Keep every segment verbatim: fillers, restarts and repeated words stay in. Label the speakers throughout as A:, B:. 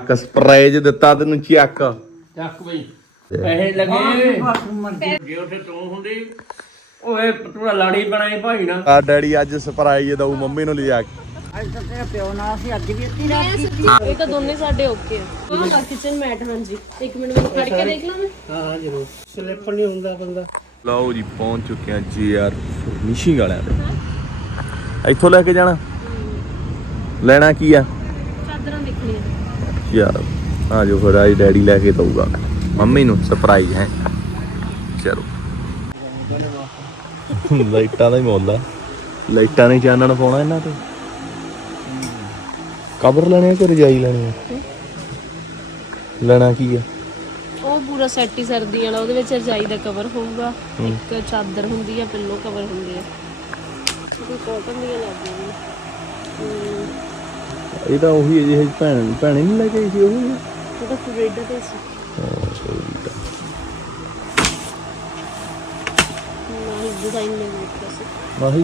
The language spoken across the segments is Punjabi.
A: ਚੱਕ ਸਰਪ੍ਰਾਈਜ਼ ਦਿੱਤਾ ਤੈਨੂੰ ਚੱਕ
B: ਚੱਕ ਬਈ ਪੈਸੇ ਲੱਗੇ ਜੇ ਉੱਥੇ ਤੂੰ ਹੁੰਦੀ ਓਏ ਪੂਰਾ ਲਾੜੀ ਬਣਾਈ ਭਾਈ ਨਾ
A: ਆ ਡੈਡੀ ਅੱਜ ਸਰਪ੍ਰਾਈਜ਼ ਦਊ ਮੰਮੀ ਨੂੰ ਲਿਜਾ ਕੇ
C: ਅੱਜ ਤਾਂ ਤੇਰਾ ਪਿਓ ਨਾਲ ਸੀ ਅੱਜ ਵੀ ਇੱਥੇ ਰਾਤ ਕੀਤੀ
D: ਇਹ ਤਾਂ ਦੋਨੇ ਸਾਡੇ ਓਕੇ ਆ ਹਾਂ ਕਿਚਨ ਮੈਟ ਹਾਂਜੀ ਇੱਕ ਮਿੰਟ ਮੈਨੂੰ ਫੜ ਕੇ ਦੇਖ ਲਾਂ ਮੈਂ
B: ਹਾਂ ਹਾਂ ਜ਼ਰੂਰ ਸਲਿੱਪ ਨਹੀਂ ਹੁੰਦਾ ਬੰਦਾ
A: ਲਓ ਜੀ ਪਹੁੰਚ ਚੁੱਕੇ ਆ ਜੀ ਆਰ ਫਿਨਿਸ਼ਿੰਗ ਵਾਲਿਆਂ ਦੇ ਇੱਥੋਂ ਲੈ ਕੇ ਜਾਣਾ ਲੈਣਾ ਕੀ ਆ
D: ਚਾਦਰਾਂ ਦੇਖਣੀਆਂ
A: ਯਾਰ ਆ ਜੋ ਫਿਰ ਆਈ ਡੈਡੀ ਲੈ ਕੇ ਦਊਗਾ ਮੰਮੀ ਨੂੰ ਸਰਪ੍ਰਾਈਜ਼ ਹੈ ਚਲੋ ਲਾਈਟਾਂ ਦਾ ਹੀ ਮੁੱਲ ਆ ਲਾਈਟਾਂ ਨੇ ਚਾਨਣ ਪਾਉਣਾ ਇਹਨਾਂ ਤੇ ਕਵਰ ਲੈਣੇ ਆ ਕਿ ਰਜਾਈ ਲੈਣੀ ਆ ਲੈਣਾ ਕੀ ਆ
D: ਉਹ ਪੂਰਾ ਸੈੱਟ ਹੀ ਸਰਦੀ ਵਾਲਾ ਉਹਦੇ ਵਿੱਚ ਰਜਾਈ ਦਾ ਕਵਰ ਹੋਊਗਾ ਇੱਕ ਚਾਦਰ ਹੁੰਦੀ ਆ ਪਿੱਲੋ ਕਵਰ ਹੁੰਦੇ ਆ ਕੋਈ ਕਾਟਨ ਦੀਆਂ ਲੱਗਦੀਆਂ ਨੇ
A: ਇਹ ਤਾਂ ਉਹੀ ਜਿਹੇ ਭੈਣ ਭੈਣੇ ਨਹੀਂ ਲੈ ਕੇ ਆਈ ਸੀ ਉਹੀ
D: ਉਹਦਾ ਫਰੇਡਾ ਤੇ ਸੀ ਨਹੀਂ ਡਿਜ਼ਾਈਨ ਨਹੀਂ ਕੀਤਾ ਸੀ
A: ਆਹੀ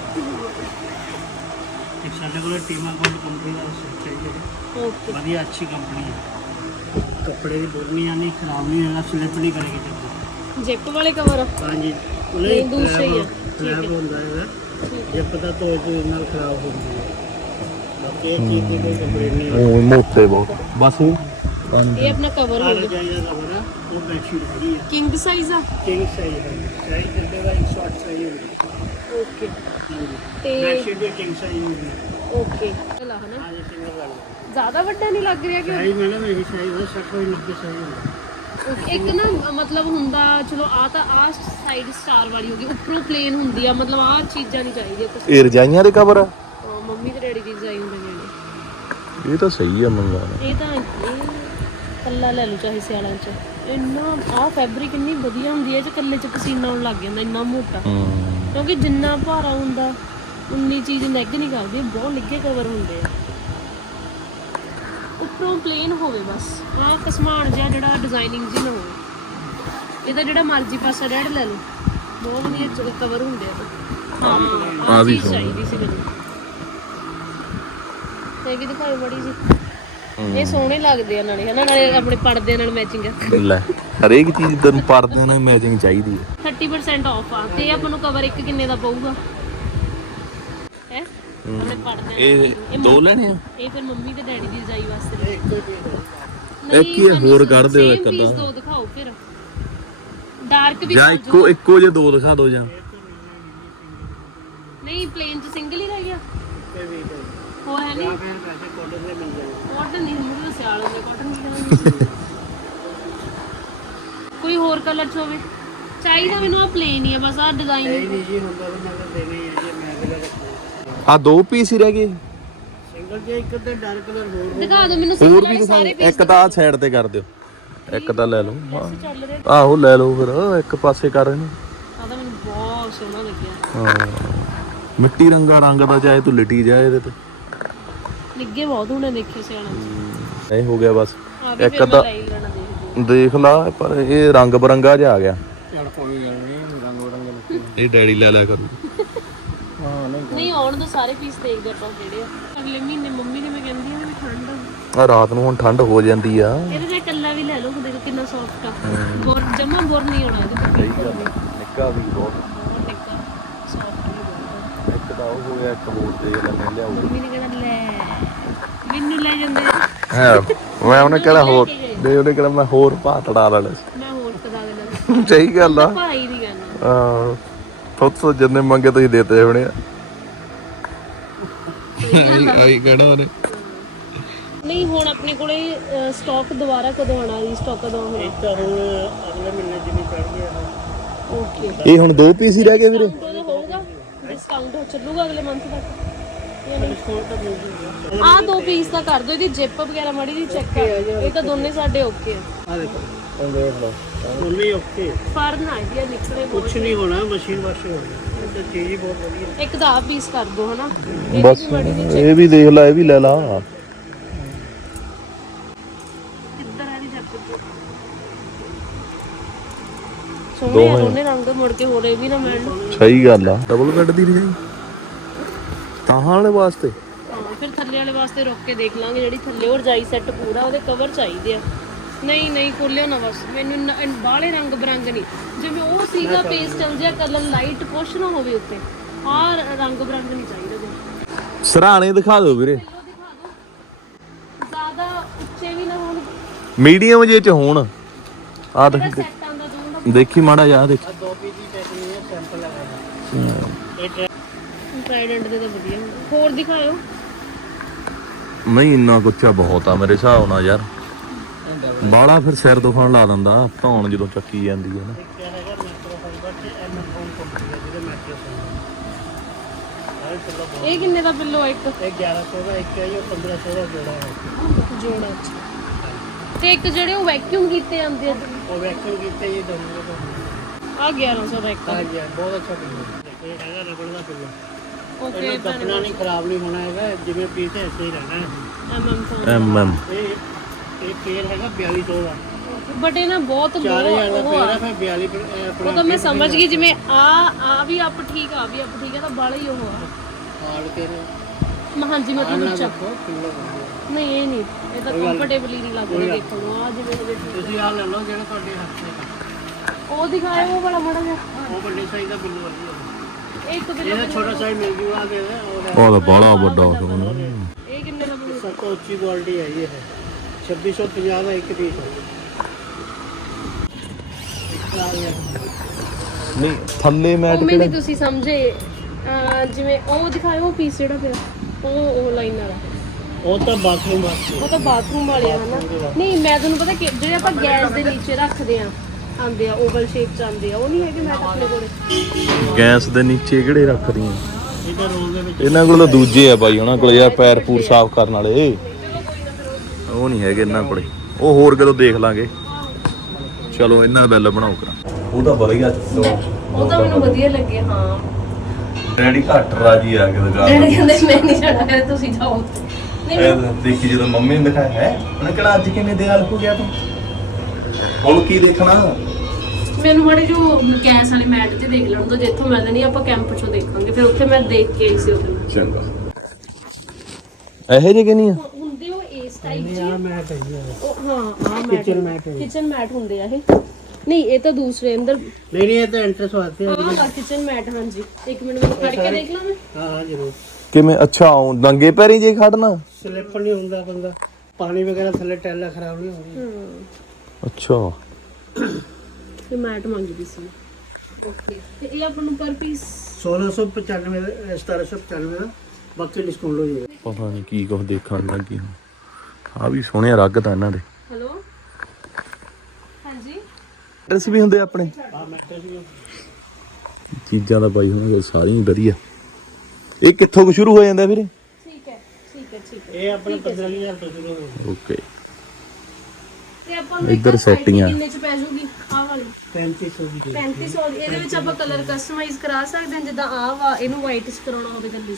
B: ਇੱਕ ਸਾਡੇ ਕੋਲ ਟੀਮਾ ਕੋਲ ਕੰਪਨੀ ਦਾ ਸੈੱਟ ਚਾਹੀਦਾ
D: ਓਕੇ
B: ਵਧੀਆ ਅੱਛੀ ਕੰਪਨੀ ਹੈ ਕੱਪੜੇ ਦੀ ਬੋਲਣੀ ਨਹੀਂ ਖਰਾਬ ਨਹੀਂ ਹੈਗਾ ਸਲਿੱਪ ਨਹੀਂ ਕਰੇਗੀ ਚੱਪਲ
D: ਜਿਪ ਵਾਲੇ ਕਵਰ
B: ਹਾਂਜੀ
D: ਨਹੀਂ ਦੂਸਰੇ ਹੀ ਆ
B: ਖਰਾਬ ਹੁੰਦਾ ਹੈ ਜੇ ਪਤਾ ਤਾਂ ਉਹ ਨਾਲ ਖਰਾਬ ਹੁੰਦੀ ਹੈ ਬਾਕੀ ਇਹ ਚੀਜ਼ ਦੀ ਕੋਈ ਕੰਪਲੇਂਟ ਨਹੀਂ ਹੈ
A: ਉਹ ਮੋਟੇ ਬਹੁਤ ਬਸ ਇਹ
D: ਇਹ ਆਪਣਾ ਕਵਰ
B: ਆ
D: ਹੋਊਗਾ
B: ਜਾਈਦਾ ਕਵਰ ਆ ਉਹ ਬੈਡਸ਼ੀਟ ਹੈਗੀ ਆ
D: ਕਿੰਗ ਸਾਈਜ਼ ਆ
B: ਕਿੰਗ ਸਾਈਜ਼ ਹੈ ਸਾਈਜ਼ ਕਰਦੇ ਦਾ ਇੱਕ ਸ਼ਾਰਟ ਸਾਈਜ਼ ਹੁੰਦਾ
D: ਓਕੇ
B: ਹਾਂਜੀ
D: ਤੇ
B: ਬੈਡਸ਼ੀਟ ਵੀ ਕਿੰਗ ਸਾਈਜ਼ ਹੁੰਦੀ
D: ਓਕੇ ਲਾ ਹਨਾ
B: ਆ ਜੇ ਸਿੰਗਲ ਵਾਲਾ
D: ਜ਼ਿਆਦਾ ਵੱਡਾ ਨਹੀਂ ਲੱਗ ਰਿਹਾ ਕਿ
B: ਸਾਈਜ਼ ਮੈਡਮ ਇਹ ਸਾਈਜ਼ ਹੈ ਸੱਠ ਬਾਈ ਨੱਬੇ ਸਾਈਜ਼ ਹੁੰਦਾ
D: ਇੱਕ ਨਾ ਮਤਲਬ ਹੁੰਦਾ ਚਲੋ ਆ ਤਾਂ ਆ ਸਾਈਡ ਸਟਾਰ ਵਾਲੀ ਹੋ ਗਈ ਉੱਪਰੋਂ ਪਲੇਨ ਹੁੰਦੀ ਆ ਮਤਲਬ ਆ ਚੀਜ਼ਾਂ ਨਹੀਂ ਚਾਹੀਦੀਆਂ ਕੁਛ
A: ਇਹ ਰਜਾਈਆਂ ਦੇ ਕਵਰ ਆ
D: ਹਾਂ, ਮੰਮੀ ਤੇ ਡੈਡੀ ਦੀ ਡਿਜ਼ਾਈਨ ਦੇ ਜਿਹੜੇ
A: ਇਹ ਤਾਂ ਸਹੀ ਆ ਮੰਗਾਣਾ
D: ਇਹ ਤਾਂ ਇਹ ਕੱਲਾ ਲੈ ਲਓ ਚਾਹੇ ਸਿਆਲਾਂ ਚ ਇੰਨਾ ਆ ਫੈਬਰਿਕ ਇੰਨੀ ਵਧੀਆ ਹੁੰਦੀ ਹੈ ਜੇ ਕੱਲੇ ਚ ਪਸੀਨਾ ਆਉਣ ਲੱਗ ਜਾਂਦਾ ਇੰਨਾ ਮੋਟਾ ਕਿਉਂਕਿ ਜਿੰਨਾ ਭਾਰਾ ਹੁੰਦਾ ਉਨੀ ਚੀਜ਼ ਨੈਗ ਨਹੀਂ ਕਰਦੀ ਬਹੁਤ ਨਿੱਘੇ ਕਵਰ ਹੁੰਦੇ ਆ ਉੱਪਰੋਂ ਪਲੇਨ ਹੋਵੇ ਬਸ ਆਹ ਕਸਮਾਨ ਜਿਹਾ ਜਿਹੜਾ ਡਿਜ਼ਾਈਨਿੰਗ ਜੀ ਨਾ ਹੋਵੇ ਇਹਦਾ ਜਿਹੜਾ ਮਰਜ਼ੀ ਪਾਸਾ ਰੈਡ ਲੈ ਲਓ ਬਹੁਤ ਵਧੀਆ ਕਵਰ ਹੁੰਦੇ ਆ ਹਾਂ ਆ ਵੀ ਚਾਹੀਦੀ ਸੀ ਮੈਨੂੰ ਤੇ ਵੀ ਦਿਖਾਈ ਬੜੀ ਜੀ ਇਹ ਸੋਹਣੇ ਲੱਗਦੇ ਆ ਨਾਲੇ ਹਨਾ ਨਾਲੇ ਆਪਣੇ ਪਰਦੇ ਨਾਲ ਮੈਚਿੰਗ
A: ਲੈ ਹਰੇਕ ਚੀਜ਼ ਤੈਨੂੰ ਪਰਦੇ ਨਾਲ ਮੈਚਿੰਗ ਚਾਹੀਦੀ ਹੈ
D: thirty percent ਆਫ ਆ ਤੇ ਆਪਾਂ ਨੂੰ ਕਵਰ ਇੱਕ ਕਿੰਨੇ ਦਾ ਪਊਗਾ ਹੈ ਆਪਣੇ ਪਰਦੇ
A: ਇਹ ਦੋ ਲੈਣੇ ਆ
D: ਇਹ ਫਿਰ ਮੰਮੀ ਤੇ ਡੈਡੀ ਦੀ ਰਜਾਈ ਵਾਸਤੇ
A: ਇੱਕ ਹੀ ਹੋਰ ਕੱਢ ਦਿਓ ਇੱਕ
D: ਅੱਧਾ ਦੋ ਦਿਖਾਓ ਫਿਰ ਡਾਰਕ ਵੀ
A: ਜਾਂ ਇੱਕੋ ਇੱਕੋ ਜੇ ਦੋ ਦਿਖਾ ਦਿਓ ਜਾਂ
D: ਨਹੀਂ ਪਲੇਨ ਚ ਸਿੰਗਲ ਹੀ ਰਹਿ ਗਿਆ
B: ਤੇ ਵੀ
D: ਹੋਰ ਹੈ ਨਹੀਂ
B: ਫਿਰ ਪੈਸੇ ਕਾਟਨ ਦੇ ਮਿਲ ਜਾਣਗੇ
D: ਕਾਟਨ ਨਹੀਂ ਹੁੰਦਾ ਸਿਆਲ ਦੇ ਕਾਟਨ ਨਹੀਂ ਕੋਈ ਹੋਰ ਕਲਰ ਚ ਹੋਵੇ ਚਾਹੀਦਾ ਮੈਨੂੰ ਆ ਪਲੇਨ ਹੀ ਆ ਬਸ ਆ ਡਿਜ਼ਾਈਨ
B: ਨਹੀਂ ਨਹੀਂ ਜੀ ਹੁੰਦਾ ਤਾਂ ਮੈਂ ਤਾਂ ਦੇਣੀ ਹੈ ਜੀ ਮੈਂ ਅਗਲਾ ਰੱਖਣਾ
A: ਆ ਦੋ ਪੀਸ ਹੀ ਰਹਿ ਗਏ
B: ਸਿੰਗਲ ਜੇ ਇੱਕ ਤੇ ਡਾਰਕ ਕਲਰ ਹੋਰ
D: ਦਿਖਾ ਦਿਓ ਮੈਨੂੰ
A: ਹੋਰ ਵੀ ਦਿਖਾਓ ਇੱਕ ਤਾਂ ਆ ਸਾਈਡ ਤੇ ਕਰ ਦਿਓ ਇੱਕ ਤਾਂ ਲੈ ਲਓ
D: ਚੱਲ ਰਿਹਾ
A: ਆਹੋ ਲੈ ਲਓ ਫਿਰ ਇੱਕ ਪਾਸੇ ਕਰ ਇਹਨੂੰ
D: ਆ ਤਾਂ ਮੈਨੂੰ ਬਹੁਤ ਸੋਹਣਾ ਲੱਗਿਆ
A: ਹਾਂ ਮਿੱਟੀ ਰੰਗਾ ਰੰਗ ਦਾ ਚਾਹੇ ਤੂੰ ਲਿਟੀ ਜਾ ਇਹਦੇ ਤੇ
D: ਨਿੱਗੇ ਬਹੁਤ ਹੋਣੇ ਦੇਖੇ ਸਿਆਣਾ
A: ਨਹੀਂ ਹੋ ਗਿਆ ਬਸ
D: ਇੱਕ
A: ਇੱਕ ਤਾਂ
D: ਲੈ ਲੈਣਾ ਦੇਖਦੇ
A: ਦੇਖ ਲਾ ਪਰ ਇਹ ਰੰਗ ਬਰੰਗਾ ਜਿਹਾ ਆ ਗਿਆ
B: ਚੜ ਕੋਈ ਗੱਲ ਨਹੀਂ ਰੰਗ ਬਰੰਗੇ ਲੱਗੇ
A: ਇਹ ਡੈਡੀ ਲੈ ਲਿਆ ਕਰੂ
B: ਹਾਂ ਨਹੀਂ
D: ਨਹੀਂ ਆਉਣ ਤੋਂ ਸਾਰੇ ਪੀਸ ਦੇਖਦੇ ਆਪਾਂ ਕਿਹੜੇ ਆ ਅਗਲੇ ਮਹੀਨੇ ਮੰਮੀ ਨੇ ਮੈਂ ਕਹਿੰਦੀ ਆ ਵੀ ਠੰਡ ਆ
A: ਆ ਰਾਤ ਨੂੰ ਹੁਣ ਠੰਡ ਹੋ ਜਾਂਦੀ ਆ
D: ਇਹਦੇ ਤੇ ਕੱਲਾ ਵੀ ਲੈ ਲਓ ਦੇਖੋ ਕਿੰਨਾ ਸੌਫਟ ਆ ਬੋਰ ਜਮਾ ਬੋਰ ਨਹੀਂ ਹੋਣਾ ਇਹਦੇ ਤੇ
A: ਸਹੀ ਗੱਲ ਨਿੱਕਾ ਵੀ ਬਹੁਤ
D: ਬਹੁਤ ਨਿੱਕਾ ਸੌਫਟ ਵੀ ਬਹੁਤ
A: ਇੱਕ ਤਾਂ ਉਹ ਹੋ ਗਿਆ ਇੱਕ ਹੋਰ ਦੇਖ ਲੈ ਮੈਂ ਲਿਆਉ
D: ਮੰਮੀ ਨੇ ਕਹਿੰਦਾ ਲੈ ਮੈਨੂੰ ਲੈ ਜਾਂਦੇ
A: ਹੈ ਮੈਂ ਉਹਨੇ ਕਿਹੜਾ ਹੋਰ ਦੇ ਉਹਨੇ ਕਿਹੜਾ ਮੈਂ ਹੋਰ ਭਾਤੜਾ ਲੈਣਾ ਸੀ
D: ਮੈਂ ਹੋਰ ਕਦਾ ਦੇਣਾ
A: ਸਹੀ ਗੱਲ ਆ
D: ਭਾਈ ਦੀ ਗੱਲ
A: ਹਾਂ ਫੋਟੋ ਜਿੰਨੇ ਮੰਗੇ ਤੁਸੀਂ ਦੇਤੇ ਹੋਣੇ ਆ ਆਈ ਕਹਿਣਾ ਉਹਨੇ
D: ਨਹੀਂ ਹੁਣ ਆਪਣੇ ਕੋਲੇ ਸਟਾਕ ਦੁਬਾਰਾ ਕਦੋਂ ਆਣਾ ਜੀ ਸਟਾਕ ਕਦੋਂ ਆਉਣਾ
B: ਇੱਕ ਤਾਂ ਹੁਣ ਅਗਲੇ ਮਹੀਨੇ ਜਿਵੇਂ ਚੜ ਗਿਆ
D: ਓਕੇ
A: ਇਹ ਹੁਣ ਦੋ ਪੀਸ ਹੀ ਰਹਿ ਗਏ ਵੀਰੇ
D: ਡਿਸਕਾਊਂਟ ਹੋਊਗਾ ਡਿਸਕਾਊਂਟ ਚੱਲੂਗਾ ਅਗਲੇ ਮੰਥ ਤੱਕ ਜਾਂ ਨਹੀਂ
B: ਡਿਸਕਾਊਂਟ ਤਾਂ ਮਿਲ ਜੂਗਾ
D: ਆਹ ਦੋ ਪੀਸ ਦਾ ਕਰ ਦਿਓ ਇਹਦੀ ਜਿਪ ਵਗੈਰਾ ਮਾੜੀ ਜੀ ਚੈੱਕ ਕਰ ਇਹ ਤਾਂ ਦੋਨੇ ਸਾਡੇ ਓਕੇ ਆ
B: ਆ ਦੇਖੋ ਉਹ ਦੇਖ ਲਓ ਦੋਨੇ ਓਕੇ
D: ਫਰ ਨਾ ਆਈਡੀਆ ਨਿਕਲੇ
B: ਕੁਝ ਨਹੀਂ ਹੋਣਾ ਮਸ਼ੀਨ ਵਾਸ਼ ਹੋਣੀ ਇਹ ਤਾਂ ਚੀਜ਼ ਹੀ ਬਹੁਤ ਵਧੀਆ
D: ਇੱਕ ਦਾ ਪੀਸ ਕਰ ਦੋ ਹਨਾ
A: ਬਸ ਇਹ ਵੀ ਦੇਖ ਲੈ ਇਹ ਵੀ ਲੈ ਲਾ
D: ਕਿੱਧਰ ਆ ਰਹੀ ਜੱਟ ਸੋਹਣੇ ਆ ਦੋਨੇ ਰੰਗ ਮੁੜ ਕੇ ਹੋਰ ਇਹ ਵੀ ਨਾ ਮਿਲਣ
A: ਸਹੀ ਗੱਲ ਆ ਡਬਲ ਕੱਢ ਦੀ ਰਹੀ ਤਾਂ ਵਾਲੇ ਵਾਸਤੇ
D: ਹਾਂ ਫਿਰ ਥੱਲੇ ਵਾਲੇ ਵਾਸਤੇ ਰੁਕ ਕੇ ਦੇਖ ਲਾਂਗੇ। ਜਿਹੜੀ ਥੱਲੇ ਉਹ ਰਜਾਈ ਸੈੱਟ ਪੂਰਾ ਉਹਦੇ ਕਵਰ ਚਾਹੀਦੇ ਆ। ਨਹੀਂ ਨਹੀਂ ਖੋਲਿਓ ਨਾ ਬਸ, ਮੈਨੂੰ ਬਾਹਲੇ ਰੰਗ ਬਰੰਗ ਨਹੀਂ, ਜਿਵੇਂ ਉਹ ਸੀਗਾ ਪੇਸਟਲ ਜਿਹਾ ਕਲਰ ਲਾਈਟ ਕੁਛ ਨਾ ਹੋਵੇ ਉੱਤੇ, ਆਹ ਰੰਗ ਬਰੰਗ ਨਹੀਂ ਚਾਹੀਦਾ ਕੋਈ।
A: ਸਰਾਣੇ ਦਿਖਾ ਦਿਓ ਵੀਰੇ,
D: ਦਿਖਾ ਦਿਓ, ਜ਼ਿਆਦਾ ਉੱਚੇ ਵੀ ਨਾ ਹੋਣ,
A: ਮੀਡੀਅਮ ਜੇ ਚ ਹੋਣ। ਆ ਦੇਖ
D: ਸੈੱਟ ਆਂਦਾ ਦੋਵਾਂ ਦਾ।
A: ਦੇਖੀ ਮਾੜਾ ਜਿਹਾ ਦੇਖੀ।
B: ਦੋ ਪੀਸ ਦੀ ਪੈਕਿੰਗ ਹੈ, ਸੈਂਪਲ ਲਗਾਇਆ ਇਹ
D: ਟ੍ਰਾਈਡੈਂਟ ਦੇ ਤਾਂ ਵਧੀਆ ਹੁੰਦੇ। ਹੋਰ ਦਿਖਾਇਓ।
A: ਨਹੀਂ ਇੰਨਾ ਕੁੱਚਾ ਬਹੁਤ ਆ ਮੇਰੇ ਹਿਸਾਬ ਨਾਲ ਯਾਰ, ਬਾਲਾ ਫਿਰ ਸਿਰ ਦੁਖਣ ਲਾ ਦਿੰਦਾ ਧੌਣ ਜਦੋਂ ਚੱਕੀ ਜਾਂਦੀ ਹੈ ਨਾ।
B: ਇੱਕ ਹੈਗਾ ਮੈਟਰੋ ਫਾਈਬਰ ਤੇ ਐਮ ਫੋਨ ਕੰਪਨੀ ਦਾ ਜਿਹਦੇ ਮੈਟਰਸ ਹੈ।
D: ਇਹ ਕਿੰਨੇ ਦਾ ਬਿੱਲੋ ਆ ਇੱਕ?
B: ਇਹ ਗਿਆਰਾਂ ਸੌ ਦਾ ਇੱਕ ਹੈ, ਉਹ ਪੰਦਰਾਂ ਸੌ ਦਾ ਜੋੜਾ ਹੈ।
D: ਜੋੜਾ ਅੱਛਾ। ਤੇ ਇੱਕ ਜਿਹੜੇ ਉਹ ਵੈਕਿਊਮ ਕੀਤੇ ਜਾਂਦੇ ਆ,
B: ਉਹ ਵੈਕਿਊਮ ਕੀਤੇ ਇਹ ਦੋਨੋਂ ਦਾ
D: ਆ ਗਿਆਰਾਂ ਸੌ ਦਾ ਇੱਕ।
B: ਹਾਂ ਜੀ, ਬਹੁਤ ਅੱਛਾ ਪਿੱਲੋ। ਇਹ ਹੈਗਾ ਰਬੜ ਦਾ ਪਿੱਲੋ।
D: ਓਕੇ,
B: ਇਹ ਕੱਪੜਾ ਨਹੀਂ ਖਰਾਬ ਨਹੀਂ ਹੋਣਾ ਹੈਗਾ, ਜਿਵੇਂ ਪੀਸ ਹੈ ਇਸੇ ਹੀ ਰਹਿਣਾ ਹੈ।
D: M M phone
A: M M
B: ਇਹ ਇਹ ਪੇਰ ਹੈਗਾ ਬਿਆਲੀ ਸੌ ਦਾ।
D: ਬਟ ਇਹ ਨਾ ਬਹੁਤ
B: ਚਾਰ ਹਜ਼ਾਰ ਦਾ
D: ਉਹ
B: ਪੇਰ
D: ਆ।
B: ਹੈ, ਫਿਰ ਬਿਆਲੀ ਪਰ- ਇਹ ਆਪਣਾ
D: ਉਹ ਤਾਂ ਮੈਂ ਸਮਝ ਗਈ, ਜਿਵੇਂ ਆ ਆ ਵੀ ਅਪ ਠੀਕ ਆ, ਆ ਵੀ ਅਪ ਠੀਕ ਆ, ਤਾਂ ਬਾਲਾ ਹੀ ਉਹ ਆ।
B: ਹਾਲ ਕੇ ਨੇ
D: ਮੈਂ ਹਾਂਜੀ ਮਤਲਬ
B: ਆਹ
D: ਉੱਚਾ
B: ਦੇਖੋ ਕਿਲੋ ਬਣਦਾ।
D: ਨਹੀਂ, ਇਹ ਨਹੀਂ, ਇਹ ਤਾਂ ਕੰਫਰਟੇਬਲੀ ਨਹੀਂ ਲੱਗ ਰਿਹਾ ਦੇਖਣ ਨੂੰ। ਆ ਜਿਵੇਂ ਜਿਵੇਂ ਠੀਕ
B: ਤੁਸੀਂ ਆਹ ਲੈ ਲਓ ਜਿਹੜਾ ਤੁਹਾਡੇ ਹੱਥ ਤੇ
D: ਉਹ ਦਿਖਾਇਆ ਉਹ ਵਾਲਾ ਮਾੜਾ ਜਿਹਾ।
B: ਉਹ ਵੱਡੇ ਸਾਈਜ਼ ਦਾ ਬਿੱਲੂ ਵਧੀਆ।
D: ਇੱਕ ਬਿੱਲੋ
B: ਇਹਦਾ ਛੋਟਾ ਸਾਈਜ਼ ਮਿਲ ਜੂਗਾ ਦੇ ਦੇ ਉਹ
A: ਉਹ ਤਾਂ ਬਾਲਾ ਵੱਡਾ ਹੋ
D: ਇਹ ਕਿੰਨੇ ਦਾ ਬਿੱਲੋ?
B: ਸਭ ਤੋਂ ਉੱਚੀ ਕੁਆਲਿਟੀ ਹੈ ਇਹ ਹੈ ਛੱਬੀ ਸੌ ਪੰਜਾਹ ਦਾ ਇੱਕ ਪੀਸ ਹੈ।
A: ਨਹੀਂ ਥੱਲੇ ਮੈਟ
D: ਉਹ ਮੈਨੂੰ
A: ਕਿਹੜਾ
D: ਤੁਸੀਂ ਸਮਝੇ, ਅਹ ਜਿਵੇਂ ਉਹ ਦਿਖਾਇਓ ਉਹ ਪੀਸ ਜਿਹੜਾ ਪਿਆ, ਉਹ ਉਹ ਲਾਈਨ ਵਾਲਾ।
B: ਉਹ ਤਾਂ ਬਾਥਰੂਮ ਵਾਸਤੇ।
D: ਉਹ ਤਾਂ ਬਾਥਰੂਮ ਵਾਲੇ ਆ ਹਨਾ। ਨਹੀਂ ਮੈਂ ਤੁਹਾਨੂੰ ਪਤਾ ਕਿ ਜਿਹੜੇ ਆਪਾਂ ਗੈਸ ਦੇ ਨੀਚੇ ਰੱਖਦੇ ਆ, ਆਂਦੇ ਆ ਓਵਲ ਸ਼ੇਪ ਚ ਆਂਦੇ ਆ, ਉਹ ਨਹੀਂ ਹੈਗੇ ਮੈਟ ਆਪਣੇ ਕੋਲੇ।
A: ਗੈਸ ਦੇ ਨੀਚੇ ਕਿਹੜੇ ਰੱਖਦੀਆਂ
B: ਇਹਦਾ ਰੋਲ ਦੇ ਵਿੱਚ
A: ਇਹਨਾਂ ਕੋਲ ਤਾਂ ਦੂਜੇ ਆ ਬਾਈ, ਉਹਨਾਂ ਕੋਲ ਯਾਰ ਪੈਰ ਪੂਰ ਸਾਫ਼ ਕਰਨ ਵਾਲੇ, ਉਹ ਨਹੀਂ ਹੈਗੇ ਇਹਨਾਂ ਕੋਲੇ। ਉਹ ਹੋਰ ਕਦੋਂ ਦੇਖ ਲਾਂਗੇ। ਚਲੋ ਇਹਨਾਂ ਦਾ ਬਿੱਲ ਬਣਾਓ ਕਰਾਂ। ਉਹ ਤਾਂ ਵਧੀਆ,
D: ਉਹ ਤਾਂ ਮੈਨੂੰ ਵਧੀਆ ਲੱਗੇ। ਹਾਂ
A: ਡੈਡੀ ਘੱਟ ਰਾਜੀ ਆ ਕੇ ਦੁਕਾਨ
D: ਡੈਡੀ ਕਹਿੰਦੇ ਮੈਂ ਨਹੀਂ ਜਾਣਾ, ਕਹਿੰਦੇ ਤੁਸੀਂ ਜਾਓ। ਨਹੀਂ
A: ਇਹ ਦੇਖੀ ਜਦੋਂ ਮੰਮੀ ਨੇ ਦਿਖਾਇਆ ਹੈ, ਉਹਨੇ ਕਿਹਾ ਅੱਜ ਕਿਵੇਂ ਦਿਆਲ ਹੋ ਗਿਆ ਤੂੰ, ਹੁਣ ਕੀ ਦੇਖਣਾ।
D: ਮੈਨੂੰ ਮਾੜੀ ਜੋ ਗੈਸ ਵਾਲੇ ਮੈਟ ਤੇ ਦੇਖ ਲੈਣ ਤੋਂ, ਜਿੱਥੋਂ ਮਿਲਦੇ ਨਹੀਂ ਆਪਾਂ ਕੈਂਪ ਚੋਂ ਦੇਖਾਂਗੇ। ਫਿਰ ਉੱਥੇ ਮੈਂ ਦੇਖ ਕੇ ਆਈ ਸੀ ਉਹਦੇ
A: ਚੰਗਾ ਇਹੋ ਜਿਹੇ ਕਿ ਨਹੀਂ ਆ
D: ਹੁੰਦੇ ਉਹ ਇਸ ਟਾਈਪ
B: ਨਹੀਂ ਆ ਮੈਂ ਕਹੀ
D: ਉਹ ਹਾਂ ਆ ਮੈਟ
B: ਕਿਚਨ ਮੈਟ ਹੈ।
D: ਕਿਚਨ ਮੈਟ ਹੁੰਦੇ ਆ ਇਹ। ਨਹੀਂ ਇਹ ਤਾਂ ਦੂਸਰੇ ਅੰਦਰ
B: ਨਹੀਂ ਨਹੀਂ ਇਹ ਤਾਂ ਐਂਟਰਸ ਵਾਸਤੇ ਹੈ।
D: ਹਾਂ ਕਿਚਨ ਮੈਟ। ਹਾਂਜੀ ਇੱਕ ਮਿੰਟ ਮੈਨੂੰ ਫੜ ਕੇ ਦੇਖ ਲਾਂ ਮੈਂ।
B: ਹਾਂ ਹਾਂ ਜ਼ਰੂਰ।
A: ਕਿਵੇਂ? ਅੱਛਾ ਉਹ ਨੰਗੇ ਪੈਰੀ ਜੇ ਖੜਨਾ।
B: ਸਲਿੱਪ ਨਹੀਂ ਹੁੰਦਾ ਬੰਦਾ, ਪਾਣੀ ਵਗੈਰਾ ਥੱਲੇ ਟੈਲਾ ਖਰਾਬ ਨਹੀਂ ਹੁੰਦੀ।
D: ਹਾਂ
A: ਅੱਛਾ
D: ਤੇ ਮੈਟ ਮੰਗਦੀ ਸੀ। ਓਕੇ ਤੇ ਇਹ ਆਪਾਂ ਨੂੰ ਪਰ ਪੀਸ
B: सोलह सौ पचानवे सतारह सौ पचानवे का बाकी डिस्काउंट हो जाएगा।
A: ਪਤਾ ਨਹੀਂ ਕੀ ਕੁਝ ਦੇਖਣ ਲੱਗੀ ਆ ਵੀ ਸੋਹਣਿਆ ਰੱਗ ਤਾਂ ਇਹਨਾਂ ਦੇ।
D: ਹੈਲੋ ਹਾਂਜੀ
A: ਐਡਰੈਸ ਵੀ ਹੁੰਦੇ ਆਪਣੇ
B: हाँ मैट्रेस भी
A: ਚੀਜ਼ਾਂ ਦਾ ਬਾਈ ਹੋਣਗੇ ਸਾਰੀਆਂ ਹੀ ਵਧੀਆ। ਇਹ ਕਿੱਥੋਂ ਕੁ ਸ਼ੁਰੂ ਹੋ ਜਾਂਦਾ ਵੀਰੇ?
D: ਠੀਕ ਹੈ ਠੀਕ ਹੈ ਠੀਕ ਹੈ।
B: ये अपने पंद्रह हज़ार रुपये शुरू हो
A: ਓਕੇ
D: ਤੇ ਆਪਾਂ ਨੂੰ
A: ਇੱਧਰ
D: ਇੱਕ side ਦੀ
A: setting ਆ।
D: ਕਿੰਨੇ ਚ ਪੈ ਜੂਗੀ ਆਹ ਵਾਲੀ?
B: पैंतीस सौ की
D: ਪੈਂਤੀ ਸੌ ਦੀ। ਇਹਦੇ ਵਿੱਚ ਆਪਾਂ ਕਲਰ ਕਸਟਮਾਈਜ਼ ਕਰਾ ਸਕਦੇ ਹਾਂ, ਜਿੱਦਾਂ ਆਹ ਵਾ ਇਹਨੂੰ ਵਾਈਟ ਚ ਕਰਾਉਣਾ ਹੋਵੇ ਗੱਲੇ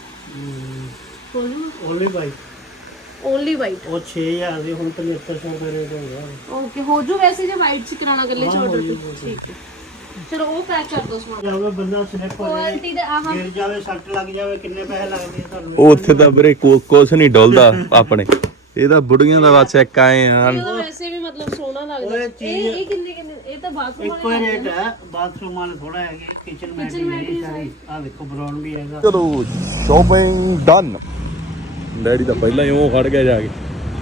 D: ਚ ਹੋ ਜੂ
B: ओनली बाई
D: ਓਨਲੀ ਵਾਈਟ।
B: और छः हज़ार की हम पचहत्तर सौ का रेट हो गया।
D: ਓਕੇ ਹੋ ਜੂ ਵੈਸੇ ਜੇ ਵਾਈਟ ਚ ਕਰਾਉਣਾ ਗੱਲੇ ਚ ਆਰਡਰ ਤੇ। ਠੀਕ ਹੈ ਚਲੋ ਉਹ ਪੈਕ ਕਰ ਦੋ ਸਮਾਨ।
B: जावे बंदा स्लिप हो जाए,
D: ਕੁਆਲਿਟੀ ਦੇ ਆਹ
B: गिर जावे, सट लग जावे, किन्ने पैसे लगते हैं ਤੁਹਾਨੂੰ?
A: ਉਹ ਉੱਥੇ ਤਾਂ ਵੀਰੇ ਕੋ- ਕੁਛ ਨਹੀਂ ਡੁੱਲਦਾ ਆਪਣੇ, ਇਹ ਤਾਂ ਬੁੜੀਆਂ ਦਾ ਬਸ ਇੱਕ ਆਏ ਆ।
D: ਇਹ ਤਾਂ ਵੈਸੇ ਵੀ ਮਤਲਬ ਸੋਹਣਾ ਲੱਗਦਾ।
B: ਓਏ
D: ਇਹ ਇਹ ਕਿੰਨੇ ਕਿੰਨੇ? ਇਹ ਤਾਂ ਬਾਥਰੂਮ
B: ਇੱਕੋ ਹੀ ਰੇਟ ਹੈ, ਬਾਥਰੂਮ ਵਾਲੇ ਥੋੜਾ ਹੈਗੇ, ਕਿਚਨ ਮੈਟ ਵੀ ਸਾਰੀ ਆ ਦੇਖੋ ਬਰਾਊਨ ਵੀ ਹੈਗਾ।
A: ਚਲੋ ਸ਼ੋਪਿੰਗ ਡਨ। ਡੈਡੀ ਤਾਂ ਪਹਿਲਾਂ ਹੀ ਉਹ ਖੜ ਗਿਆ ਜਾ ਕੇ।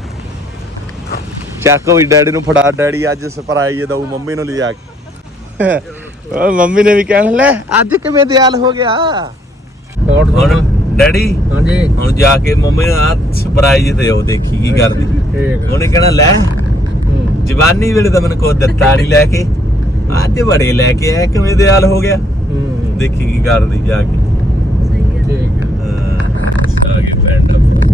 A: ਚੱਕ ਵੀ ਡੈਡੀ ਨੂੰ ਫੜਾ, ਡੈਡੀ ਅੱਜ ਸਰਪ੍ਰਾਈਜ਼ ਦਊ ਮੰਮੀ ਨੂੰ ਲਿਜਾ ਕੇ। ਉਹ ਮੰਮੀ ਨੇ ਵੀ ਕਹਿਣ ਲੈ ਅੱਜ ਕਿਵੇਂ ਦਿਆਲ ਹੋ ਗਿਆ। ਹੁਣ ਡੈਡੀ
B: ਹਾਂਜੀ
A: ਹੁਣ ਜਾ ਕੇ ਮੰਮੀ ਨੂੰ ਆ ਸਰਪ੍ਰਾਈਜ਼ ਦਿਓ, ਦੇਖੀ ਕੀ ਕਰਦੀ।
B: ਠੀਕ
A: ਉਹਨੇ ਕਹਿਣਾ ਲੈ ਜਵਾਨੀ ਵੇਲੇ ਤਾਂ ਮੈਨੂੰ ਕੋਈ ਦਿੱਤਾ ਨਹੀਂ ਲੈ ਕੇ, ਅੱਜ ਬੜੇ ਲੈ ਕੇ ਆਇਆ, ਕਿਵੇਂ ਦਿਆਲ ਹੋ ਗਿਆ।
B: ਹੂੰ
A: ਦੇਖੀ ਕੀ ਕਰਦੀ ਜਾ ਕੇ।
D: ਸਹੀ ਹੈ।
B: ਠੀਕ ਹੈ।
A: ਹਾਂ ਆ ਕੇ ਪੈਂਟ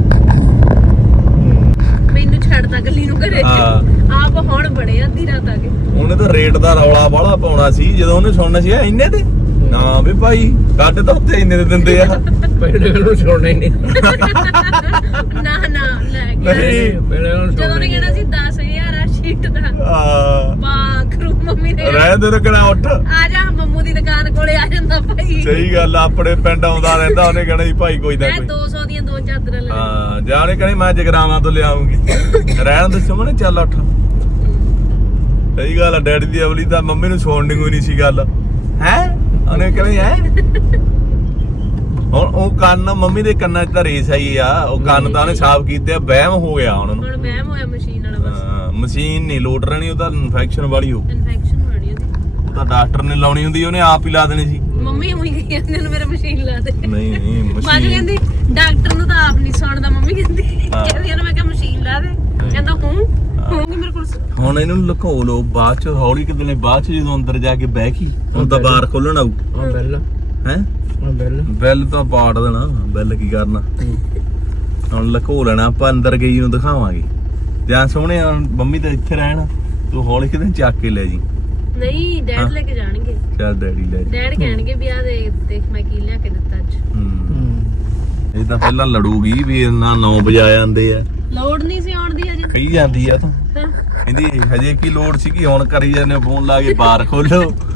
D: ਮੈਨੂੰ ਛੱਡਦਾ ਗੱਲੀ ਨੂੰ ਘਰੇ।
A: ਹਾਂ।
D: ਆਪ ਹੁਣ ਬੜੇ ਅੱਧੀ ਰਾਤ ਆ ਗਏ।
A: ਉਹਨੇ ਤਾਂ ਰੇਟ ਦਾ ਰੌਲਾ ਬਾਹਲਾ ਪਾਉਣਾ ਸੀ, ਜਦੋਂ ਉਹਨੇ ਸੁਣਨਾ ਸੀ ਇੰਨੇ ਦੇ ਨਾ ਵੀ ਭਾਈ ਕੱਢ ਤਾਂ ਉੱਤੇ ਇੰਨੇ ਦੇ ਦਿੰਦੇ ਆ।
B: ਪਹਿਲੇ ਨੂੰ ਸੁਣਨਾ ਹੀ ਨਹੀਂ।
D: ਨਾ ਨਾ ਲੈ ਗਿਆ
A: ਨਹੀਂ
B: ਪਹਿਲੇ ਨੂੰ
D: ਜਦੋਂ ਨੇ ਕਹਿਣਾ ਸੀ ਦਸ ਹਜ਼ਾਰ ਆ ਸ਼ੀਟ ਦਾ
A: ਆ
D: ਬਾਖਰੂ ਮੰਮੀ ਨੇ
A: ਰਹਿ ਦੇ ਰਕਣਾ ਉੱਠ
D: ਆ ਜਾ ਮੰਮੂ ਦੀ ਦੁਕਾਨ ਕੋਲੇ ਆ ਜਾਂਦਾ ਭਾਈ
A: ਸਹੀ ਗੱਲ ਆ, ਆਪਣੇ ਪਿੰਡ ਆਉਂਦਾ ਰਹਿੰਦਾ, ਉਹਨੇ ਕਹਿਣਾ ਜੀ ਭਾਈ ਕੋਈ ਨਾ
D: ਮੈਂ
A: ਕੋਈ
D: ਦੋ ਸੌ ਦੀਆਂ ਦੋ ਚਾਦਰਾਂ ਲੈ
A: ਹਾਂ ਜਾਂ ਉਹਨੇ ਕਹਿਣੀ ਮੈਂ ਜਗਰਾਵਾਂ ਤੋਂ ਲਿਆਉਂਗੀ ਰਹਿਣ ਦੇ ਸੁਮਨ ਚੱਲ ਉੱਠ। ਸਹੀ ਗੱਲ ਆ, ਡੈਡੀ ਦੀ ਅਵਲੀ ਤਾਂ ਮੰਮੀ ਨੂੰ ਸੁਣਨੀ ਕੋਈ ਨਹੀਂ ਸੀ ਗੱਲ ਹੈ, ਉਹਨੇ ਕਹਿਣੀ ਹੈ ਹੁਣ ਉਹ ਕੰਨ ਮੰਮੀ ਦੇ ਕੰਨਾਂ 'ਚ ਤਾਂ ਰੇਸ ਆਈ ਆ, ਉਹ ਕੰਨ ਤਾਂ ਉਹਨੇ ਸਾਫ਼ ਕੀਤੇ ਆ, ਵਹਿਮ ਹੋ ਗਿਆ ਉਹਨਾਂ ਨੂੰ।
D: ਹੁਣ ਵਹਿਮ ਹੋਇਆ ਮਸ਼ੀਨ ਵਾਲਾ ਬਸ
A: ਹਾਂ, ਮਸ਼ੀਨ ਨਹੀਂ ਲੋਟ ਰਹਿਣੀ, ਉਹ ਤਾਂ ਇਨਫੈਕਸ਼ਨ ਵਾਲੀ ਹੋ,
D: ਇਨਫੈਕਸ਼ਨ ਹੋਣੀ ਉਹਦੀ
A: ਉਹ ਤਾਂ ਡਾਕਟਰ ਨੇ ਲਾਉਣੀ ਹੁੰਦੀ, ਉਹਨੇ ਆਪ ਹੀ ਲਾ ਦੇਣੀ ਸੀ।
D: ਮੰਮੀ ਉਹੀ ਗਈ ਜਾਂਦੇ ਨੂੰ ਮੇਰਾ ਮਸ਼ੀਨ ਲਾ ਦੇ
A: ਨਹੀਂ ਨਹੀਂ
D: ਬਾਜੂ
A: ਮਸ਼ੀਨ
D: ਕਹਿੰਦੀ ਡਾਕਟਰ ਨੂੰ ਤਾਂ ਆਪ ਨਹੀਂ ਸੁਣਦਾ ਮੰਮੀ ਕਹਿੰਦੀ ਕਹਿੰਦੀ ਇਹਨੂੰ ਮੈਂ ਕਿਹਾ ਮਸ਼ੀਨ ਲਾ ਦੇ ਕਹਿੰਦਾ ਹੂੰ ਹੂੰ ਨਹੀਂ ਮੇਰੇ ਕੋਲ ਸੁ-
A: ਹੁਣ ਇਹਨੂੰ ਲੁਕੋ ਲੋ, ਬਾਅਦ ਚ ਹੌਲੀ ਕਿਤੇ ਨੇ ਬਾਅਦ ਚ ਜਦੋਂ ਅੰਦਰ ਜਾ ਕੇ ਬਹਿ ਗਈ ਹੁਣ ਤਾਂ ਬਾਹਰ ਖੋਲਣ ਆਊ
B: ਹਾਂ ਬੈਲ
A: ਹੈ।
B: ਹਾਂ ਬੈਲ
A: ਬੈਲ ਤਾਂ ਪਾੜ ਦੇਣਾ, ਬੈਲ ਕੀ ਕਰਨਾ, ਹੁਣ ਲੁਕੋ ਲੈਣਾ ਆਪਾਂ, ਅੰਦਰ ਗਈ ਨੂੰ ਦਿਖਾਵਾਂਗੇ ਜਾਂ ਸੋਹਣੇ ਮੰਮੀ ਤਾਂ ਇੱਥੇ ਰਹਿਣ, ਤੂੰ ਹੌਲੀ ਕਿਤੇ ਚੱਕ ਕੇ ਲੈ ਜੀ।
D: ਨਹੀਂ ਡੈਡ ਲੈ ਕੇ ਜਾਣਗੇ,
A: ਚੱਲ ਡੈਡੀ ਲੈ ਜੀ।
D: ਡੈਡ ਕਹਿਣਗੇ ਵੀ ਆ ਦੇ ਦੇਖ ਮੈਂ ਕੀ ਲਿਆ ਕੇ ਦਿੱਤਾ ਅੱਜ।
A: ਹੂੰ ਇਹ ਤਾਂ ਪਹਿਲਾਂ ਲੜੂਗੀ ਵੀ ਇਹਨਾਂ ਨੌ ਵਜਾ ਜਾਂਦੇ ਆ,
D: ਲੋੜ ਨਹੀਂ ਸੀ ਆਉਣ ਦੀ ਅਜੇ
A: ਕਹੀ ਜਾਂਦੀ ਆ ਤਾਂ
D: ਹਾਂ
A: ਕਹਿੰਦੀ ਹਜੇ ਕੀ ਲੋੜ ਸੀ ਕਿ ਹੁਣ ਕਰੀ ਜਾਂਦੇ ਫੋਨ ਲਾ ਕੇ ਬਾਹਰ ਖੋਲੋ।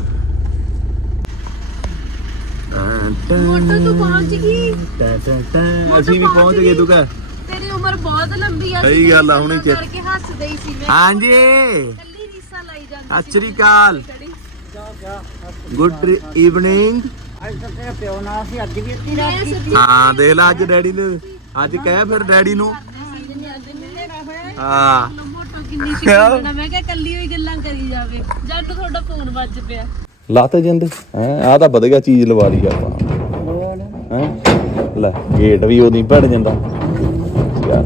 D: ਮੋਟੋ ਤੂੰ ਪਹੁੰਚ ਗਈ,
A: ਅਸੀਂ ਵੀ ਪਹੁੰਚ ਗਏ ਤੂੰ ਕਹ।
D: ਤੇਰੀ ਉਮਰ ਬਹੁਤ ਲੰਬੀ ਆ।
A: ਸਹੀ ਗੱਲ ਆ, ਹੁਣੀ ਚਿਰ-
D: ਕਰਕੇ ਹੱਸਦੇ ਹੀ ਸੀ ਮੈਂ
A: ਹਾਂਜੀ
D: ਕੱਲੀ ਰੀਸਾਂ ਲਾਈ ਜਾਂਦੀ
A: ਸਤਿ ਸ਼੍ਰੀ ਅਕਾਲ, ਗੁੱਡ ਈਵਨਿੰਗ।
C: ਅੱਜ ਤਾਂ ਤੇਰਾ ਪਿਓ ਨਾਲ ਸੀ, ਅੱਜ ਵੀ ਇੱਥੇ ਰਾਤ ਕੀਤੀ।
A: ਹਾਂ ਦੇਖ ਲੈ ਅੱਜ ਡੈਡੀ ਨੂੰ, ਅੱਜ ਕਹਿ ਫਿਰ ਡੈਡੀ ਨੂੰ। ਹਾਂ
D: ਮੋਟੋ ਕਿੰਨੀ ਸ਼ਿਕਾਇਤ, ਮੈਂ ਕਿਹਾ ਕੱਲੀ ਹੋਈ ਗੱਲਾਂ ਕਰੀ ਜਾਵੇ ਜਦ ਨੂੰ ਤੁਹਾਡਾ ਫੋਨ ਵੱਜ ਪਿਆ।
A: ਲਾਤੇ ਜਾਂਦੇ ਹੈ, ਆਹ ਤਾਂ ਵਧੀਆ ਚੀਜ਼ ਲਵਾ ਲਈ ਆਪਾਂ ਹੈ। ਲੈ ਗੇਟ ਵੀ ਉਹਦੀ ਭੜ ਜਾਂਦਾ ਯਾਰ,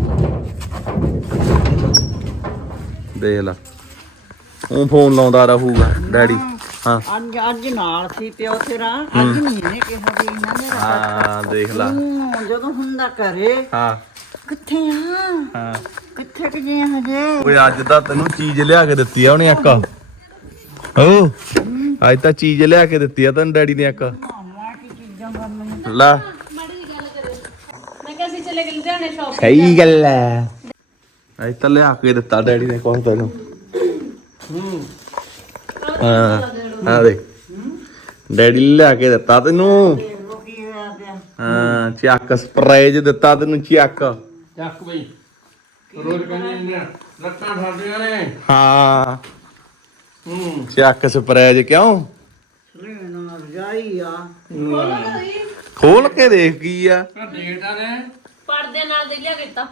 A: ਦੇਖ ਲੈ ਉਹ ਫੋਨ ਲਾਉਂਦਾ ਰਹੂਗਾ ਡੈਡੀ। ਹਾਂ
C: ਅੱਜ ਅੱਜ ਨਾਲ ਸੀ ਪਿਓ ਤੇਰਾ, ਅੱਜ ਨਹੀਂ ਇਹਨੇ ਕਿਹਾ ਵੀ ਇਹਨਾਂ ਨੇ
A: ਹਾਂ ਦੇਖ ਲੈ
C: ਹੂੰ, ਜਦੋਂ ਹੁੰਦਾ ਘਰੇ
A: ਹਾਂ
C: ਕਿੱਥੇ ਆ,
A: ਹਾਂ
C: ਕਿੱਥੇ ਕਿ ਜੇ ਹਜੇ
A: ਓਏ ਅੱਜ ਤਾਂ ਤੈਨੂੰ ਚੀਜ਼ ਲਿਆ ਕੇ ਦਿੱਤੀ ਆ ਉਹਨੇ, ਇੱਕ ਓ ਅੱਜ ਤਾਂ ਚੀਜ਼ ਲਿਆ ਕੇ ਦਿੱਤੀ ਆ ਤੈਨੂੰ ਡੈਡੀ ਨੇ ਇੱਕ।
C: ਮਾਮਾ ਕੀ ਚੀਜ਼ਾਂ ਕਰਨੀਆਂ।
A: ਲੈ
D: ਮਾੜੀ ਜੀ ਗੱਲ ਕਰੇ ਮੈਂ ਕਿਹਾ ਅਸੀਂ ਚਲੇ ਗਏ ਲੁਧਿਆਣੇ ਸ਼ਾਪ
A: ਸਹੀ ਗੱਲ ਐ, ਅੱਜ ਤਾਂ ਲਿਆ ਕੇ ਦਿੱਤਾ ਡੈਡੀ ਨੇ ਕੁਛ ਤੈਨੂੰ।
B: ਹੂੰ
A: ਹਾਂ ਹਾਂ ਦੇਖ ਡੈਡੀ ਨੇ ਲਿਆ ਕੇ ਦਿੱਤਾ ਤੈਨੂੰ।
C: ਦੇਖੋ ਕੀ ਹੋਇਆ ਪਿਆ।
A: ਹਾਂ ਚੱਕ ਸਪਰੇਜ ਦਿੱਤਾ ਤੈਨੂੰ, ਚੱਕ।
B: ਚੱਕ ਬਈ ਰੋਜ਼ ਕਹਿੰਦੇ ਨੇ ਲੱਤਾਂ ਫੜਦੀਆਂ ਨੇ।
A: ਹਾਂ
B: ਹੂੰ
A: ਚੱਕ ਸਪਰੇਜ ਕਿਉਂ
C: ਲੈਣਾ ਰਜਾਈ ਆ।
A: ਖੋਲ ਕੇ ਦੇਖ ਕੀ ਆ।
B: ਆ ਡੇਟਾ ਨੇ
D: ਪਰਦੇ ਨਾਲ ਦੇ ਲਿਆ ਕੀਤਾ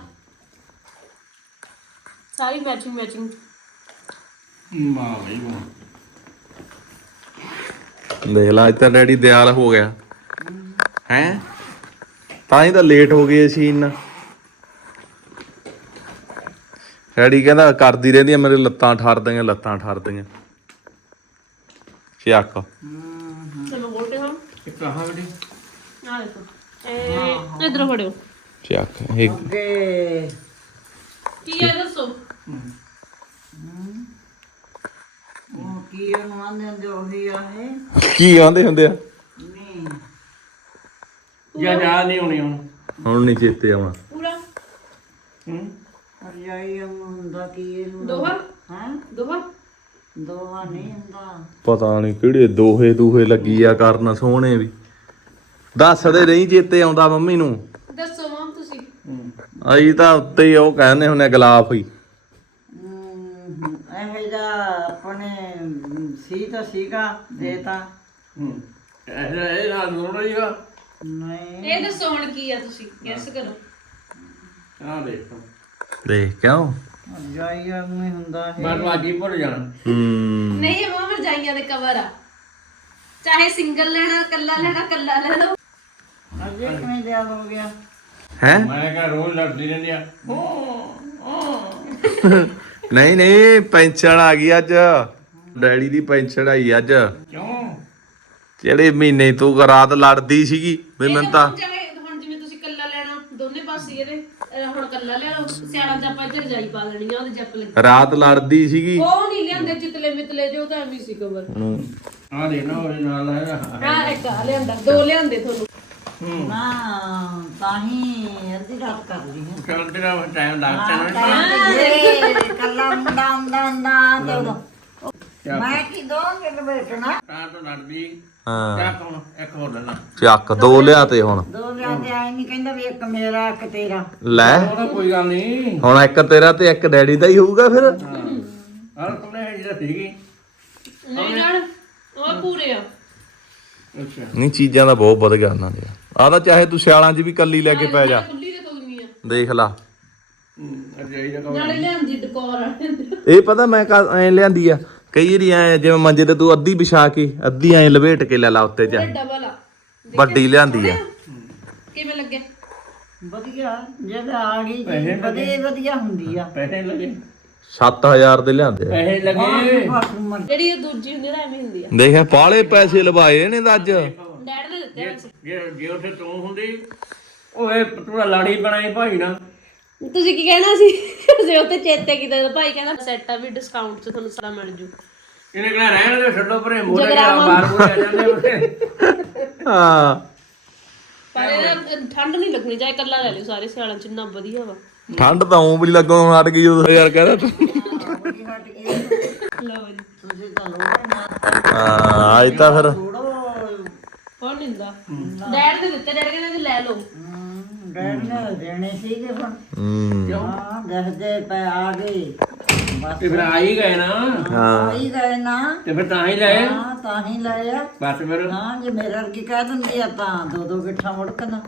D: ਸਾਰੀ ਮੈਚਿੰਗ ਮੈਚਿੰਗ।
B: ਵਾਹ ਬਈ ਵਾਹ,
A: ਦੇਖ ਲਾ ਅੱਜ ਤਾਂ ਡੈਡੀ ਦਿਆਲ ਹੋ ਗਿਆ ਹੈ, ਤਾਂ ਹੀ ਤਾਂ ਲੇਟ ਹੋ ਗਏ ਸੀ ਇੰਨਾ। ਡੈਡੀ ਕਹਿੰਦਾ ਕਰਦੀ ਰਹਿੰਦੀ ਆ ਮੇਰੇ ਲੱਤਾਂ ਠਰਦੀਆਂ, ਲੱਤਾਂ ਠਰਦੀਆਂ। ਚੱਕ
D: ਤੇ ਮੈਂ ਬੋਲਦੇ ਹਾਂ
B: ਇਹ ਕਹਾਂ ਬੜੀ
D: ਆ ਦੇਖੋ ਇਹ ਇਧਰ ਫੜਿਓ
A: ਚੱਕ ਇਹ
C: ਅੱਗੇ
D: ਕੀ ਹੈ ਦੱਸੋ।
C: ਉਹ ਕੀ ਉਹਨੂੰ ਆਂਦੇ ਹੁੰਦੇ ਉਹੀ ਆ ਇਹ
A: ਕੀ ਆਂਦੇ ਹੁੰਦੇ ਆ,
C: ਨਹੀਂ
B: ਜਾਂ ਜਾ ਨਹੀਂ ਹੋਣੀ ਹੁਣ।
A: ਹੁਣ ਨਹੀਂ ਚੇਤੇ ਆਉਣਾ।
D: ਪੂਰਾ
B: ਹੂੰ
C: ਰਜਾਈ ਉਹਨੂੰ ਹੁੰਦਾ ਕੀ ਇਹਨੂੰ
D: ਦੋਹਾ
C: ਹਾਂ
D: ਦੋਹਾ
C: ਦੋਹਾ ਨਹੀਂ ਹੁੰਦਾ।
A: ਪਤਾ ਨਹੀਂ ਕਿਹੜੇ ਦੋਹੇ ਦੂਹੇ ਲੱਗੀ ਆ ਕਰਨ, ਸੋਹਣੇ ਵੀ ਦੱਸਦੇ ਨਹੀਂ ਚੇਤੇ ਆਉਂਦਾ ਮੰਮੀ ਨੂੰ।
D: ਦੱਸੋ ਮਾਮ ਤੁਸੀਂ।
A: ਅਸੀਂ ਤਾਂ ਉੱਤੇ ਹੀ ਉਹ ਕਹਿੰਦੇ ਹੁੰਦੇ ਗਲਾਫ ਹੀ।
C: ਹਮ, ਇਹੋ ਜਿਹਾ ਆਪਣੇ ਸੀ ਤਾਂ ਸੀਗਾ ਦੇ ਤਾਂ
B: ਹੂੰ ਇਹ ਇਹ ਨਾਲ ਲੋੜ ਹੀ ਆ।
C: ਨਹੀਂ
D: ਇਹ ਦੱਸੋ ਹੁਣ ਕੀ ਆ ਤੁਸੀਂ ਗੈਸ ਕਰੋ।
B: ਆ ਦੇਖੋ
A: ਦੇਖ ਕਿਉਂ
C: ਰਜਾਈ ਉਹਨੂੰ ਹੁੰਦਾ ਇਹ
B: ਬਾਅਦ ਵਾਜੀ ਭੁੱਲ ਜਾਣਾ।
A: ਹੂੰ
D: ਨਹੀਂ ਇਹ ਮਾਮ ਰਜਾਈਆਂ ਦੇ ਕਵਰ ਆ, ਚਾਹੇ ਸਿੰਗਲ ਲੈਣਾ ਕੱਲਾ ਲੈਣਾ ਕੱਲਾ ਲੈ ਲਓ।
C: ਅੱਗੇ ਕਿਵੇਂ ਦਿਆ ਹੋ ਗਿਆ।
A: ਹੈ
B: ਮੈਂ ਕਹਾਂ ਰੋਜ਼ ਲੜਦੀ ਰਹਿੰਦੀ ਆ।
A: ਨਹੀਂ ਨਹੀਂ ਪੈਨਸ਼ਨ ਆ ਗਈ ਅੱਜ, ਡੈਡੀ ਦੀ ਪੈਨਸ਼ਨ ਆਈ ਅੱਜ।
B: ਕਿਉਂ
A: ਜਿਹੜੇ ਮਹੀਨੇ ਤੂੰ ਰਾਤ ਲੜਦੀ ਸੀਗੀ ਵੀ ਮੈਨੂੰ ਤਾਂ
D: ਚਾਹੇ ਹੁਣ ਜਿਵੇਂ ਤੁਸੀਂ ਕੱਲਾ ਲੈਣਾ ਦੋਨੇ ਪਾਸੇ ਇਹਦੇ ਅਹ ਹੁਣ ਕੱਲਾ ਲੈ ਲਓ, ਸਿਆਣਾ ਜੱਪਾ ਚ ਰਜਾਈ ਪਾ ਲੈਣੀ ਆ ਉਹਦੇ ਜੱਪ ਲੱਗੀ।
A: ਰਾਤ ਲੜਦੀ ਸੀਗੀ।
D: ਉਹ ਨਹੀਂ ਲਿਆਂਦੇ ਚਿਤਲੇ ਮਿਤਲੇ ਜੋ ਤਾਂ ਐਵੇਂ ਸੀ ਕਵਰ।
B: ਆ ਦੇ ਨਾ ਉਹਦੇ ਨਾਲ ਹੈ।
D: ਹਾਂ ਇੱਕ ਆ ਲਿਆਂਦਾ, ਦੋ ਲਿਆਂਦੇ ਤੁਹਾਨੂੰ।
C: ਨਾ ਤਾਂ ਹੀ ਅੱਧੀ ਰਾਤ ਕਰ ਲਈ ਹੈ
B: ਚੱਲ ਤੇਰਾ ਟਾਈਮ ਲੱਗਦਾ ਨਾ।
C: ਕੱਲਾ ਮੁੰਡਾ ਆਉਂਦਾ ਹੁੰਦਾ ਤੇ ਉਦੋਂ ਮੈਂ ਕੀ ਦੋਗੇ ਲਪੇਟਣਾ
B: ਤਾਂ ਤਾਂ ਲੜਦੀ
A: ਹਾਂ
B: ਚੱਕ ਹੁਣ ਇੱਕ ਹੋਰ ਲੈ ਲਾ
A: ਚੱਕ ਦੋ ਲਿਆ ਤੇ ਹੁਣ
C: ਦੋ ਲਿਆਂਦੇ ਆਏ ਨਹੀਂ ਕਹਿੰਦਾ ਵੀ ਇੱਕ ਮੇਰਾ ਇੱਕ ਤੇਰਾ
A: ਲੈ
B: ਉਹਦਾ ਕੋਈ ਗੱਲ ਨਹੀਂ
A: ਹੁਣ ਇੱਕ ਤੇਰਾ ਤੇ ਇੱਕ ਡੈਡੀ ਦਾ ਹੀ ਹੋਊਗਾ ਫਿਰ
B: ਹਾਂ ਤੁਮਨੇ ਜਿਹੜਾ ਸੀਗੀ
D: ਨਹੀਂ ਨਾਲ ਉਹ ਪੂਰੇ ਆ
B: ਅੱਛਾ
A: ਨਹੀਂ ਚੀਜ਼ਾਂ ਦਾ ਬਹੁਤ ਵਧ ਗਿਆ ਉਹਨਾਂ ਦੇ ਆਹ ਤਾਂ ਚਾਹੇ ਤੂੰ ਸਿਆਲਾਂ 'ਚ ਵੀ ਕੱਲੀ ਲੈ ਕੇ ਪੈ ਜਾ
D: ਖੁੱਲੀ ਤੇ ਕੋਈ ਆ
A: ਦੇਖ ਲਾ
B: ਅਜਾਈ ਦਾ
D: ਨਾਲੇ ਲਿਆਂਦੀ ਡਕੋਰ ਆ
A: ਇਹ ਪਤਾ ਮੈਂ ਐ ਲਿਆਂਦੀ ਆ ਕਈ ਵਾਰੀ ਐ ਜਿਵੇਂ ਮੰਜੇ ਤੇ ਤੂੰ ਅੱਧੀ ਵਿਛਾ ਕੇ ਅੱਧੀ ਐ ਲਪੇਟ ਕੇ ਲੈ ਲਾ ਉੱਤੇ ਜਾ
D: ਡਬਲ ਆ
A: ਵੱਡੀ ਲਿਆਂਦੀ ਆ
D: ਕਿਵੇਂ ਲੱਗੇ
C: ਵਧੀਆ ਜਦ ਆ ਗਈ ਜੀ ਵਧੀਆ ਵਧੀਆ ਹੁੰਦੀ ਆ
B: ਪੈਸੇ ਲੱਗੇ
A: ਸੱਤ ਹਜ਼ਾਰ ਦੇ ਲਿਆਂਦੇ ਆ
B: ਪੈਸੇ ਲੱਗੇ
C: ਬਸ ਉਮਰ
D: ਜਿਹੜੀ ਇਹ ਦੂਜੀ ਹੁੰਦੀ ਨਾ ਐਵੇਂ ਹੁੰਦੀ ਆ
A: ਦੇਖਿਆ ਪਾਲੇ ਪੈਸੇ ਲਵਾਏ ਨੇ ਤਾਂ ਅੱਜ
D: ਡੈਡ ਨੇ ਦਿੱਤੇ ਵੈਸੇ।
B: ਜੇ ਜੇ ਉੱਥੇ ਤੂੰ ਹੁੰਦੀ ਉਹ ਇਹ ਪਤੂੜਾ ਲਾੜੀ ਬਣਾਈ ਭਾਈ ਨਾ
D: ਤੁਸੀਂ ਕੀ ਕਹਿਣਾ ਸੀ ਜੇ ਉੱਤੇ ਚੇਤੇ ਕੀਤਾ ਤਾਂ ਭਾਈ ਕਹਿੰਦਾ ਸੈੱਟ ਆ ਵੀ ਡਿਸਕਾਊਂਟ 'ਚ ਤੁਹਾਨੂੰ ਸਾਰਾ ਮਿਲ ਜੂ
B: ਇਹਨੇ ਕਿਹਾ ਰਹਿਣ ਦੇ ਛੱਡੋ ਪਰੇ ਮੋੜੇ ਬਾਹਰ ਬੋਲੇ ਆ ਜਾਂਦੇ ਉੱਥੇ
A: ਹਾਂ
D: ਪਰ ਇਹ ਠੰਡ ਨਹੀਂ ਲੱਗਣੀ ਚਾਹੇ ਕੱਲਾ ਲੈ ਲਿਓ ਸਾਰੇ ਸਿਆਲਾਂ 'ਚ ਇੰਨਾ ਵਧੀਆ ਵਾ
A: ਠੰਡ ਤਾਂ ਉਂ ਵੀ ਲੱਗੋਂ ਹਟ ਗਈ ਉਦੋਂ ਯਾਰ ਕਹਿੰਦਾ ਤੂੰ
C: ਬੜੀ ਹਟ ਗਈ
D: ਲਓ ਜੀ
C: ਤੁਸੀਂ ਤਾਂ ਲੋੜ ਨਾ
A: ਹਾਂ ਅੱਜ ਤਾਂ ਫਿਰ
C: ਥੋੜੋ
D: ਕੌਣ ਨਿੰਦਾ ਡੈਡ ਨੇ ਦਿੱਤੇ ਡੈਡ ਕਹਿੰਦੇ ਲੈ ਲਓ
C: ਡੈਡ ਨੇ ਦੇਣੇ ਸੀਗੇ ਹੁਣ
A: ਹੂੰ
C: ਹਾਂ ਦੱਸਦੇ ਪੈ ਆ ਗਏ ਬਸ
B: ਤੇ ਫਿਰ ਆ ਹੀ ਗਏ ਨਾ
A: ਹਾਂ
C: ਆਈ ਗਏ ਨਾ
B: ਤੇ ਫਿਰ ਤਾਂ ਹੀ ਲਏ
C: ਹਾਂ ਤਾਂ ਹੀ ਲਏ ਆ
B: ਬਸ ਫਿਰ
C: ਹਾਂ ਜੇ ਮੇਰੇ ਵਰਗੀ ਕਹਿ ਦਿੰਦੀ ਆ ਤਾਂ ਦੋ ਦੋ ਗਿੱਠਾਂ ਮੁੜਕਣਾ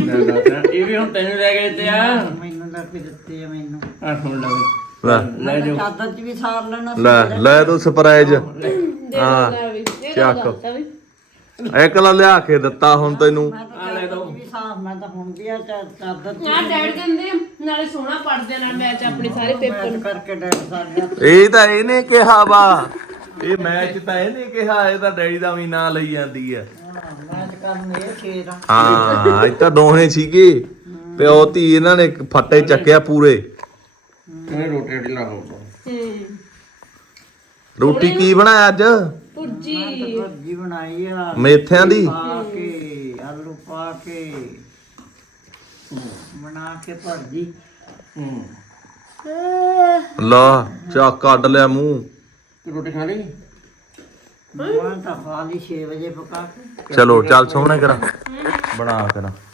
B: ਇਹ ਵੀ ਹੁਣ ਤੈਨੂੰ ਲੈ ਕੇ ਦਿੱਤੇ ਆ
C: ਮੈਨੂੰ ਲੱਗ ਕੇ ਦਿੱਤੇ ਆ ਮੈਨੂੰ
B: ਆ ਸੁਣ ਲੈ
A: ਲੈ
B: ਲੈ ਜਾਓ
C: ਚਾਦਰ ਚ ਵੀ ਸਾਰ ਲੈਣਾ
A: ਲੈ ਲੈ ਤੂੰ ਸਰਪ੍ਰਾਈਜ਼
D: ਦੇ ਦੋ ਲੈ ਵੀ ਇਹ ਗੱਲ
A: ਚੱਕ।
D: ਗਲਤ ਆ ਵੀ
A: ਇੱਕ ਲਾ ਲਿਆ ਕੇ ਦਿੱਤਾ ਹੁਣ ਤੈਨੂੰ
C: ਮੈਂ ਤਾਂ ਚਾਦਰ ਚ ਵੀ ਸਾਫ ਮੈਂ ਤਾਂ ਹੁਣ ਵੀ ਆ ਚਾ- ਚਾਦਰ ਚ
D: ਆ ਡੈਡ ਕਹਿੰਦੇ ਨਾਲੇ ਸੋਹਣਾ ਪੜਦੇ ਨਾਲ ਮੈਚ ਆਪਣੇ ਸਾਰੇ ਪੇਪਰ
C: ਮੈਚ ਕਰਕੇ ਡੈਡ ਸਾਰਿਆ
A: ਇਹ ਤਾਂ ਇਹਨੇ ਕਿਹਾ ਵਾ ਇਹ ਮੈਚ ਤਾਂ ਇਹਨੇ ਕਿਹਾ ਇਹ ਤਾਂ ਡੈਡੀ ਦਾ ਵੀ ਨਾਂ ਲਈ ਜਾਂਦੀ ਆ
C: ਮੈਚ ਕਰਨ ਇਹ ਸ਼ੇਰ ਆ
A: ਹਾਂ ਅੱਜ ਤਾਂ ਦੋਹੇ ਸੀਗੇ ਪਿਓ ਧੀ ਇਹਨਾਂ ਨੇ ਫੱਟੇ ਚੱਕਿਆ ਪੂਰੇ
B: ਕਿਵੇਂ ਰੋਟੀ ਰੋਟੀ ਲਾ ਹੋਊਗਾ
D: ਹੂੰ
A: ਰੋਟੀ ਕੀ ਬਣਾਇਆ ਅੱਜ
D: ਪੁਰਜੀ
C: ਸਬਜ਼ੀ ਬਣਾਈ ਆ
A: ਮੇਥਿਆਂ ਦੀ
C: ਪਾ ਕੇ ਆਲੂ ਪਾ ਕੇ ਬਣਾ ਕੇ ਭਰਜੀ
B: ਹੂੰ
A: ਲਾ ਚਾ ਕੱਢ ਲਿਆ ਮੂੰਹ
B: ਤੂੰ ਰੋਟੀ ਖਾ ਲਈ
C: ਮੈਂ ਤਾਂ ਖਾ ਲਈ ਛੇ ਵਜੇ ਪਕਾ ਕੇ
A: ਚਲੋ ਚੱਲ ਸੋਹਣੇ ਕਰਾਂ ਬਣਾ ਕਰਾਂ